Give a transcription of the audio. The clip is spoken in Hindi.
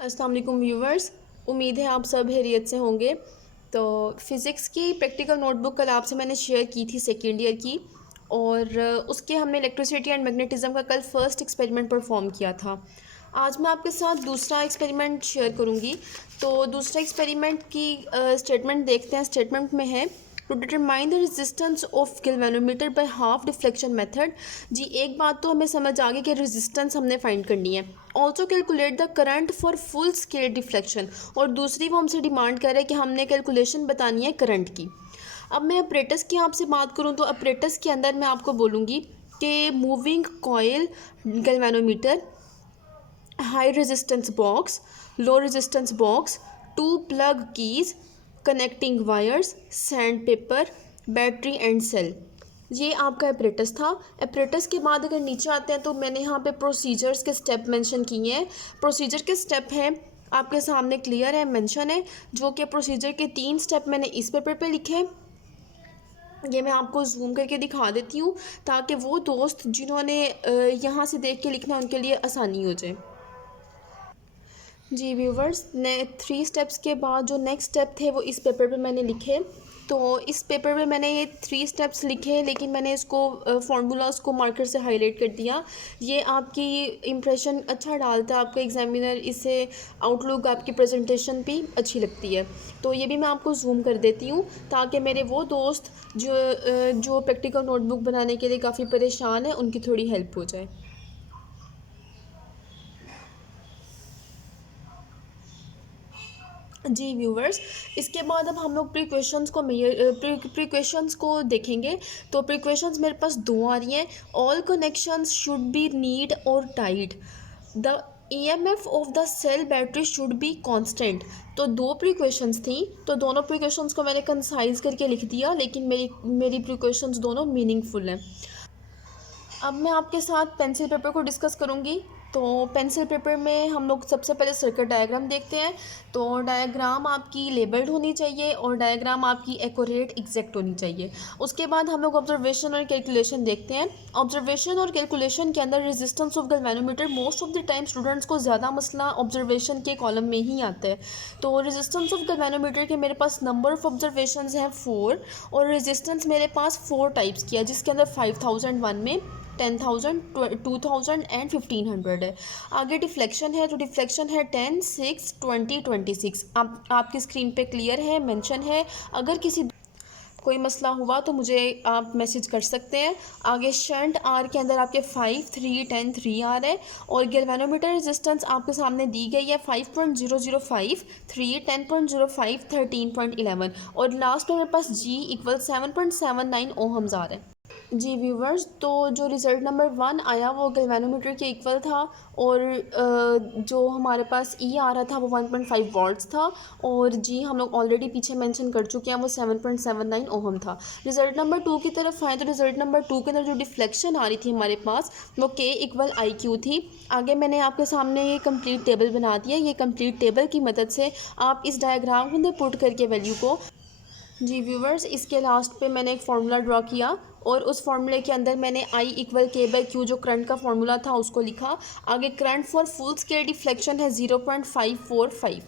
अस्सलाम वालेकुम व्यूवर्स, उम्मीद है आप सब खैरियत से होंगे। तो फ़िज़िक्स की प्रैक्टिकल नोटबुक कल आपसे मैंने शेयर की थी सेकेंड ईयर की, और उसके हमने इलेक्ट्रिसिटी एंड मैग्नेटिज़्म का कल फर्स्ट एक्सपेरिमेंट परफॉर्म किया था। आज मैं आपके साथ दूसरा एक्सपेरिमेंट शेयर करूंगी। तो दूसरा एक्सपेरिमेंट की स्टेटमेंट देखते हैं। स्टेटमेंट में है to determine the resistance of galvanometer by half deflection method. जी, एक बात तो हमें समझ आ गई कि रेजिस्टेंस हमने फाइंड करनी है। Also calculate the current for full scale deflection, और दूसरी वो हमसे डिमांड कर रहे हैं कि हमने कैलकुलेशन बतानी है करंट की। अब मैं अपरेटस की आपसे बात करूं तो अपरेटस के अंदर मैं आपको बोलूँगी कि moving coil galvanometer, high resistance box, low resistance box, two plug keys, connecting wires, sand paper, battery and cell. ये आपका एपरेटस था। एपरेटस के बाद अगर नीचे आते हैं तो मैंने यहाँ पे प्रोसीजर्स के स्टेप मेंशन किए हैं। प्रोसीजर के स्टेप हैं आपके सामने, क्लियर है, मेंशन है, जो कि प्रोसीजर के 3 स्टेप मैंने इस पेपर पे लिखे हैं। ये मैं आपको जूम करके दिखा देती हूँ ताकि वो दोस्त जिन्होंने यहाँ से देख के लिखना है उनके लिए आसानी हो जाए। जी व्यूवर्स, ने 3 स्टेप्स के बाद जो नेक्स्ट स्टेप थे वो इस पेपर पे मैंने लिखे। तो इस पेपर पे मैंने ये 3 स्टेप्स लिखे, लेकिन मैंने इसको फार्मूलाज को मार्कर से हाईलाइट कर दिया। ये आपकी इम्प्रेशन अच्छा डालता है, आपका एग्जामिनर इससे आउटलुक आपकी प्रेजेंटेशन भी अच्छी लगती है। तो ये भी मैं आपको जूम कर देती हूँ ताकि मेरे वो दोस्त जो प्रैक्टिकल नोटबुक बनाने के लिए काफ़ी परेशान है उनकी थोड़ी हेल्प हो जाए। जी व्यूवर्स, इसके बाद अब हम लोग प्रिक्वेशंस को देखेंगे। तो प्रिक्वेशंस मेरे पास 2 आ रही हैं। All connections should be neat और tight, the EMF of the cell battery should be constant. तो 2 प्रिक्वेशंस थी, तो दोनों प्रिक्वेशंस को मैंने कंसाइज करके लिख दिया, लेकिन मेरी प्रिक्वेशंस दोनों मीनिंगफुल हैं। अब मैं आपके साथ पेंसिल पेपर को डिस्कस करूँगी। तो पेंसिल पेपर में हम लोग सबसे पहले सर्किट डायग्राम देखते हैं। तो डायग्राम आपकी लेबल्ड होनी चाहिए और डायग्राम आपकी एक्यूरेट एग्जैक्ट होनी चाहिए। उसके बाद हम लोग ऑब्जर्वेशन और कैलकुलेशन देखते हैं। ऑब्जर्वेशन और कैलकुलेशन के अंदर resistance of galvanometer, most of the time students को ज़्यादा मसला ऑब्जर्वेशन के कॉलम में ही आता है। तो रेजिस्टेंस ऑफ गैल्वेनोमीटर के मेरे पास नंबर ऑफ ऑब्जर्वेशन हैं 4, और रेजिस्टेंस मेरे पास 4 टाइप्स की है, जिसके अंदर 5001 में 10,000, 2,000 एंड 1500 है। आगे डिफ्लेक्शन है, तो डिफ्लेक्शन है 10, 6, 20, 26। आपकी स्क्रीन पे क्लियर है, मेंशन है। अगर किसी कोई मसला हुआ तो मुझे आप मैसेज कर सकते हैं। आगे शंट आर के अंदर आपके 5, 3, 10, 3 आर है, और गैल्वेनोमीटर रेजिस्टेंस आपके सामने दी गई है 5.005, 3, 10.05, 13.11, और लास्ट में मेरे पास जी इक्वल 7.79 ओहम्स आ रहा है। जी व्यूवर्स, तो जो रिज़ल्ट नंबर 1 आया वो गैल्वेनोमीटर के इक्वल था, और जो हमारे पास ई आ रहा था वो 1.5 वॉल्ट्स था, और जी हम लोग ऑलरेडी पीछे मेंशन कर चुके हैं वो 7.79 ओहम था। रिज़ल्ट नंबर 2 की तरफ आए तो रिज़ल्ट नंबर 2 के अंदर जो डिफ्लेक्शन आ रही थी हमारे पास वो के इक्वल आई क्यू थी। आगे मैंने आपके सामने ये कंप्लीट टेबल बना दिया। ये कंप्लीट टेबल की मदद से आप इस डायग्राम के अंदर पुट करके वैल्यू को, जी व्यूवर्स, इसके लास्ट पे मैंने एक फार्मूला ड्रॉ किया, और उस फार्मूले के अंदर मैंने आई इक्वल के बाई क्यू जो करंट का फार्मूला था उसको लिखा। आगे current for full scale deflection है 0.545।